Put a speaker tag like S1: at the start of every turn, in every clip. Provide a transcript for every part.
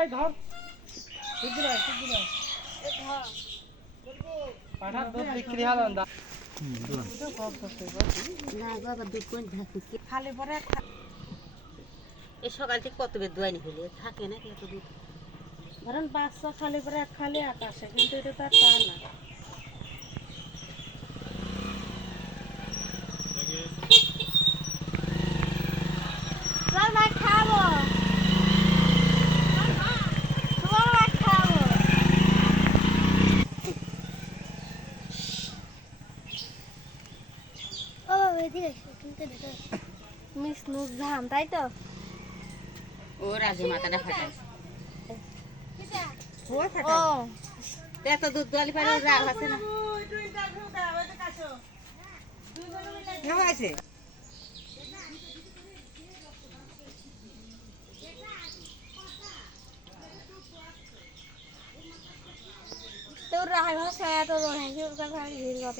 S1: এই ধর।
S2: সকাল থেকে কত বের দোয়ানি হলে থাকে না এত
S3: ধরেন বাচ্চা খালি পরে এক খালি আকাশে কিন্তু এটা তো আর তা না। মিস নুস তাই তো?
S2: ও রাজে মাথাটা ফাটাইছে
S3: ও
S2: এত দুধ দোয়ালি পারে রাগ আছে না?
S4: তোর তো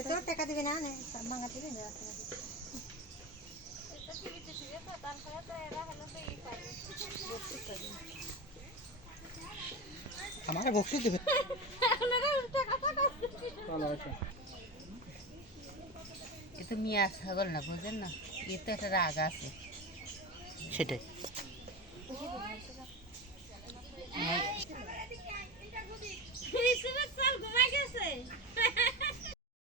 S3: তোর টাকা দিবি না নে মাঙ্গা দিবি না?
S1: আমাকে বক্সি দেবে।
S2: এ তো মিয়া ছাগল না বুঝেন না? এ তো একটা রাগ আছে।
S1: সেটাই।